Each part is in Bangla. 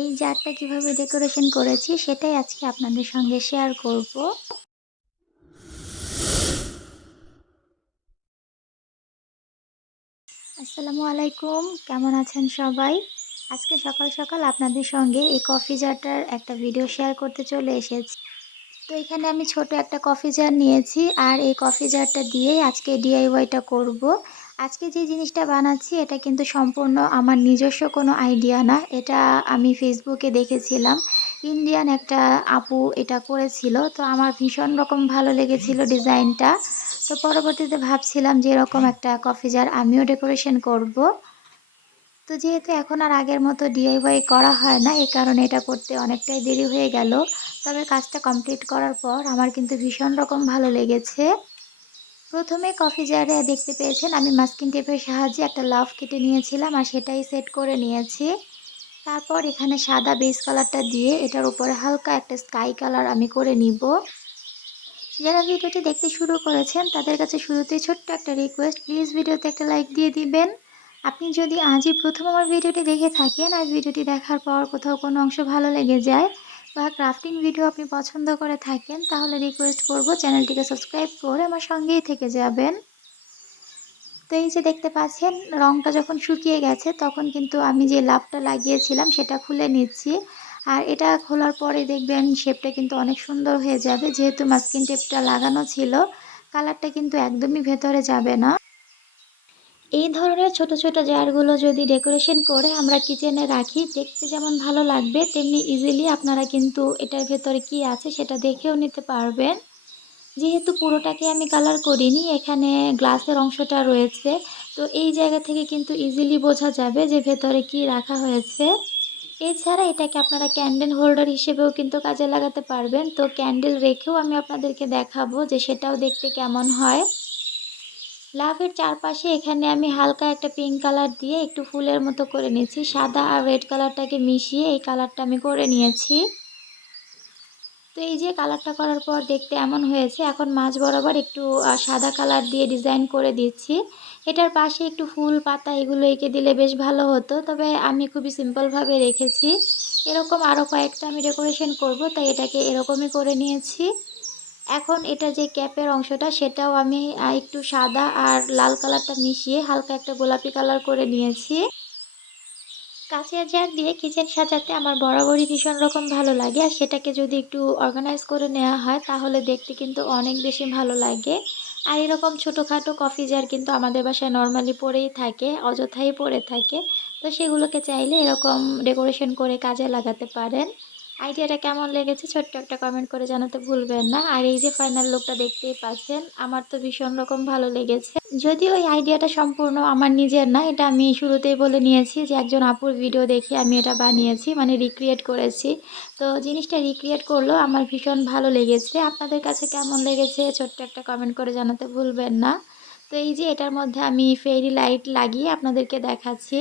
এই জারটা কিভাবে ডেকোরেশন করেছি সেটাই আজকে আপনাদের সঙ্গে শেয়ার করব। আসসালামু আলাইকুম, কেমন আছেন সবাই? আজকে সকাল সকাল আপনাদের সঙ্গে এই কফি জারটার একটা ভিডিও শেয়ার করতে চলে এসেছি। তো এখানে আমি ছোট একটা কফি জার নিয়েছি আর এই কফি জারটা দিয়েই আজকে ডিআইওয়াইটা করব। আজকে যে জিনিসটা বানাচ্ছি এটা কিন্তু সম্পূর্ণ আমার নিজস্ব কোনো আইডিয়া না। এটা আমি ফেসবুকে দেখেছিলাম। ইন্ডিয়ান একটা আপু এটা করেছিল। তো আমার ভীষণ রকম ভালো লেগেছিল ডিজাইনটা। তো পরবর্তীতে ভাবছিলাম যে এরকম একটা কফি জার আমিও ডেকোরেশন করব। তো যেহেতু এখন আর আগের মতো ডিআইওয়াই করা হয় না, এই কারণে এটা করতে অনেকটাই দেরি হয়ে গেল। তবে কাজটা কমপ্লিট করার পর আমার কিন্তু ভীষণ রকম ভালো লেগেছে। প্রথমে কফি জারে দেখতে পেয়েছেন আমি মাস্কিং টেপের সাহায্যে একটা লাভ কেটে নিয়েছিলাম আর সেটাই সেট করে নিয়েছি। তারপর এখানে সাদা বেস কালারটা দিয়ে এটার উপরে হালকা একটা স্কাই কালার আমি করে নিব। যারা ভিডিওটি দেখতে শুরু করেছেন তাদের কাছে শুরুতেই ছোট্ট একটা রিকোয়েস্ট, প্লিজ ভিডিওতে একটা লাইক দিয়ে দিবেন। আপনি যদি আজই প্রথম আমার ভিডিওটি দেখে থাকেন আর ভিডিওটি দেখার পর কোথাও কোনো অংশ ভালো লেগে যায় বা ক্রাফটিং ভিডিও আপনি পছন্দ করে থাকেন, তাহলে রিকোয়েস্ট করব চ্যানেলটিকে সাবস্ক্রাইব করে আমার সঙ্গেই থেকে যাবেন। তো এই যে দেখতে পাচ্ছেন রঙটা যখন শুকিয়ে গেছে তখন কিন্তু আমি যে লাভটা লাগিয়েছিলাম সেটা খুলে নিচ্ছি। আর এটা খোলার পরে দেখবেন শেপটা কিন্তু অনেক সুন্দর হয়ে যাবে, যেহেতু মাস্কিং টেপটা লাগানো ছিল কালারটা কিন্তু একদমই ভেতরে যাবে না। এই ধরনের ছোট ছোট জারগুলো যদি ডেকোরেশন করে আমরা কিচেনে রাখি, দেখতে যেমন ভালো লাগবে তেমনি ইজিলি আপনারা কিন্তু এটার ভেতরে কি আছে সেটা দেখেও নিতে পারবেন। যেহেতু পুরোটাকে আমি কালার করিনি, এখানে গ্লাসের অংশটা রয়েছে, তো এই জায়গা থেকে কিন্তু ইজিলি বোঝা যাবে যে ভেতরে কি রাখা হয়েছে। এছাড়া এটাকে আপনারা ক্যান্ডেল হোল্ডার হিসেবেও কিন্তু কাজে লাগাতে পারবেন। তো ক্যান্ডেল রেখেও আমি আপনাদেরকে দেখাবো যে সেটাও দেখতে কেমন হয়। লাভের চারপাশে এখানে আমি হালকা একটা পিঙ্ক কালার দিয়ে একটু ফুলের মতো করে নিয়েছি। সাদা আর রেড কালারটাকে মিশিয়ে এই কালারটা আমি করে নিয়েছি। তো এই যে কালারটা করার পর দেখতে এমন হয়েছে। এখন মাঝ বরাবর একটু সাদা কালার দিয়ে ডিজাইন করে দিচ্ছি। এটার পাশে একটু ফুল পাতা এগুলো এঁকে দিলে বেশ ভালো হতো, তবে আমি খুবই সিম্পলভাবে রেখেছি। এরকম আরও কয়েকটা আমি ডেকোরেশন করব, তাই এটাকে এরকমই করে নিয়েছি। এখন এটা যে ক্যাপের অংশটা সেটাও আমি একটু সাদা আর লাল কালারটা মিশিয়ে হালকা একটা গোলাপি কালার করে নিয়েছি। কাঁচের জার দিয়ে কিচেন সাজাতে আমার বরাবরই ভীষণ রকম ভালো লাগে, আর সেটাকে যদি একটু অর্গানাইজ করে নেওয়া হয় তাহলে দেখতে কিন্তু অনেক বেশি ভালো লাগে। আর এরকম ছোটোখাটো কফি জার কিন্তু আমাদের বাসায় নর্মালি পড়েই থাকে, অযথাই পড়ে থাকে। তো সেগুলোকে চাইলে এরকম ডেকোরেশন করে কাজে লাগাতে পারেন। আইডিয়াটা কেমন লেগেছে ছোট্ট একটা কমেন্ট করে জানাতে ভুলবেন না। আর এই যে ফাইনাল লুকটা দেখতেই পাচ্ছেন, আমার তো ভীষণ রকম ভালো লেগেছে। যদিও এই আইডিয়াটা সম্পূর্ণ আমার নিজের না, এটা আমি শুরুতেই বলে নিয়েছি যে একজন আপুর ভিডিও দেখে আমি এটা বানিয়েছি, মানে রিক্রিয়েট করেছি। তো জিনিসটা রিক্রিয়েট করলেও আমার ভীষণ ভালো লেগেছে। আপনাদের কাছে কেমন লেগেছে ছোট্ট একটা কমেন্ট করে জানাতে ভুলবেন না। তো এই যে এটার মধ্যে আমি ফেরি লাইট লাগিয়ে আপনাদেরকে দেখাচ্ছি।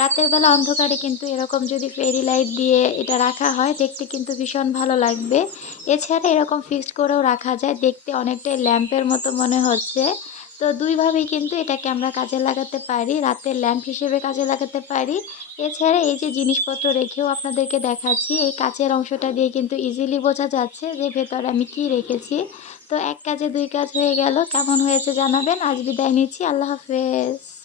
রাতের বেলা অন্ধকারে কিন্তু এরকম যদি ফেরি লাইট দিয়ে এটা রাখা হয় দেখতে কিন্তু ভীষণ ভালো লাগবে। এছাড়া এরকম ফিক্সড করেও রাখা যায়, দেখতে অনেকটাই ল্যাম্পের মতো মনে হচ্ছে। তো দুইভাবেই কিন্তু এটাকে আমরা কাজে লাগাতে পারি, রাতের ল্যাম্প হিসেবে কাজে লাগাতে পারি। এছাড়া এই যে জিনিসপত্র রেখেও আপনাদেরকে দেখাচ্ছি, এই কাচের অংশটা দিয়ে কিন্তু ইজিলি বোঝা যাচ্ছে যে ভেতরে আমি কি রেখেছি। তো এক কাজে দুই কাজ হয়ে গেল। কেমন হয়েছে জানাবেন। আজ বিদায় নিচ্ছি, আল্লাহ হাফেজ।